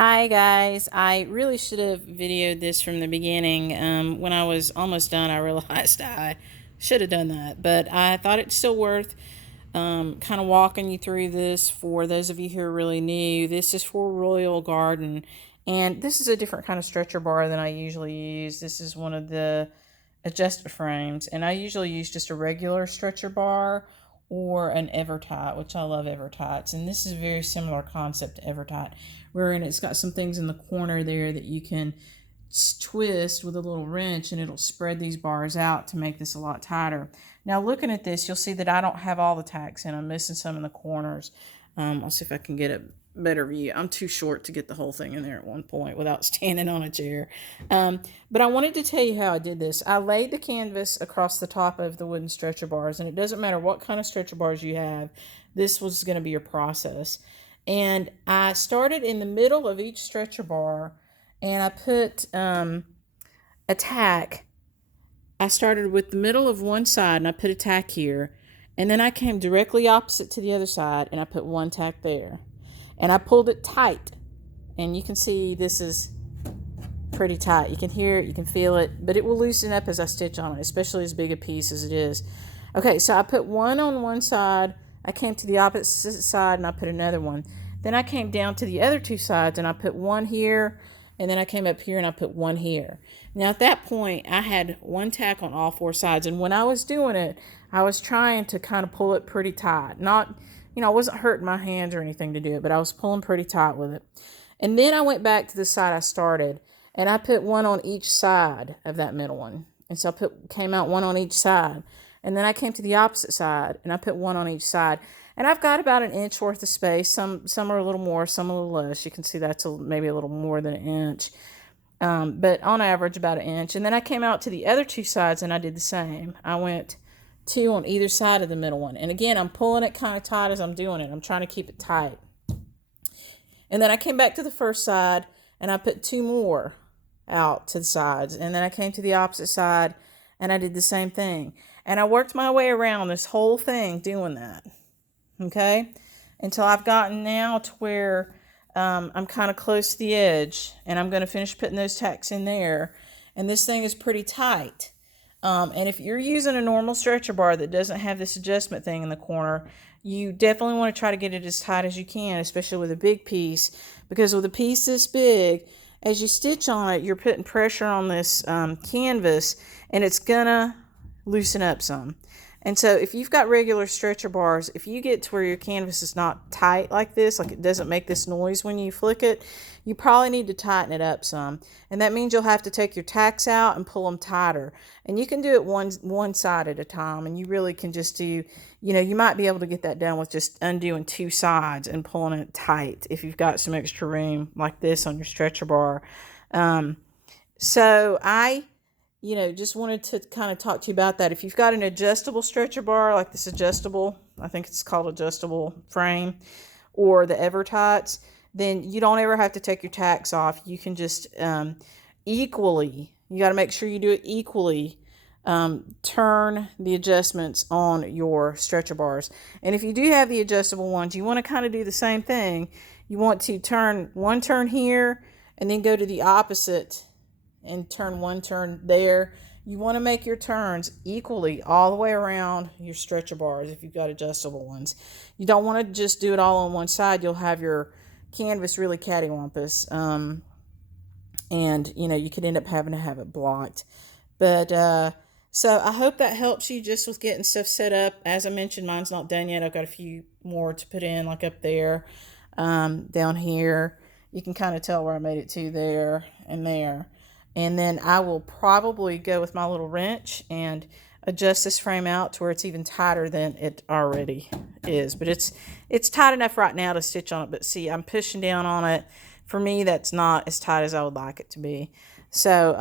Hi guys, I really should have videoed this from the beginning. When I was almost done, I realized I should have done that, but I thought it's still worth kind of walking you through this for those of you who are really new. This is for Royal Garden, and this is a different kind of stretcher bar than I usually use. This is one of the adjustment frames, and I usually use just a regular stretcher bar or an Evertight, which I love Evertights, and this is a very similar concept to Evertight, wherein it's got some things in the corner there that you can twist with a little wrench, and it'll spread these bars out to make this a lot tighter. Now looking at this, you'll see that I don't have all the tacks in. I'm missing some in the corners. I'll see if I can get a better view. I'm too short to get the whole thing in there at one point without standing on a chair. But I wanted to tell you how I did this. I laid the canvas across the top of the wooden stretcher bars, and it doesn't matter what kind of stretcher bars you have, this was going to be your process. And I started in the middle of each stretcher bar, and I put a tack. I started with the middle of one side, and I put a tack here, and then I came directly opposite to the other side, and I put one tack there. And I pulled it tight, and you can see this is pretty tight. You can hear it, you can feel it, but it will loosen up as I stitch on it, especially as big a piece as it is. Okay, so I put one on one side, I came to the opposite side, and I put another one. Then I came down to the other two sides, and I put one here, and then I came up here and I put one here. Now at that point, I had one tack on all four sides, and when I was doing it, I was trying to kind of pull it pretty tight. Not, I wasn't hurting my hands or anything to do it, but I was pulling pretty tight with it. And then I went back to the side I started, and I put one on each side of that middle one. And so came out one on each side. And then I came to the opposite side, and I put one on each side. And I've got about an inch worth of space. Some are a little more, some a little less. You can see that's maybe a little more than an inch. But on average, about an inch. And then I came out to the other two sides, and I did the same. I went two on either side of the middle one. And again, I'm pulling it kind of tight as I'm doing it. I'm trying to keep it tight. And then I came back to the first side, and I put two more out to the sides. And then I came to the opposite side, and I did the same thing. And I worked my way around this whole thing doing that. Okay? Until I've gotten now to where I'm kind of close to the edge, and I'm going to finish putting those tacks in there. And this thing is pretty tight. And if you're using a normal stretcher bar that doesn't have this adjustment thing in the corner, you definitely want to try to get it as tight as you can, especially with a big piece, because with a piece this big, as you stitch on it, you're putting pressure on this canvas, and it's gonna loosen up some. And so if you've got regular stretcher bars, if you get to where your canvas is not tight like this, like it doesn't make this noise when you flick it, you probably need to tighten it up some. And that means you'll have to take your tacks out and pull them tighter. And you can do it one side at a time, and you really can just do, you might be able to get that done with just undoing two sides and pulling it tight if you've got some extra room like this on your stretcher bar. So I just wanted to kind of talk to you about that. If you've got an adjustable stretcher bar, like this adjustable, I think it's called adjustable frame, or the Evertights, then you don't ever have to take your tacks off. You can just equally, you got to make sure you do it equally, turn the adjustments on your stretcher bars. And if you do have the adjustable ones, you want to kind of do the same thing. You want to turn one turn here, and then go to the opposite and turn one turn there. You want to make your turns equally all the way around your stretcher bars if you've got adjustable ones. You don't want to just do it all on one side. You'll have your canvas really cattywampus, and you could end up having to have it blocked. But so I hope that helps you just with getting stuff set up. As I mentioned, mine's not done yet. I've got a few more to put in, like up there, down here. You can kind of tell where I made it to there and there. And then I will probably go with my little wrench and adjust this frame out to where it's even tighter than it already is. But it's tight enough right now to stitch on it. But see, I'm pushing down on it. For me, that's not as tight as I would like it to be. So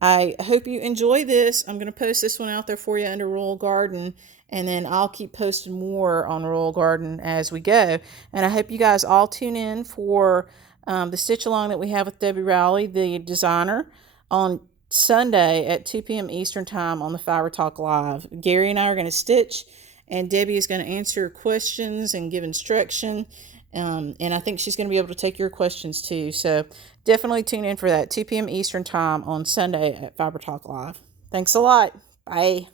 I hope you enjoy this. I'm going to post this one out there for you under Royal Garden. And then I'll keep posting more on Royal Garden as we go. And I hope you guys all tune in for the stitch along that we have with Debbie Rowley, the designer, on Sunday at 2 p.m. Eastern Time on the Fiber Talk Live. Gary and I are going to stitch, and Debbie is going to answer questions and give instruction. And I think she's going to be able to take your questions too. So definitely tune in for that, 2 p.m. Eastern time on Sunday at Fiber Talk Live. Thanks a lot. Bye.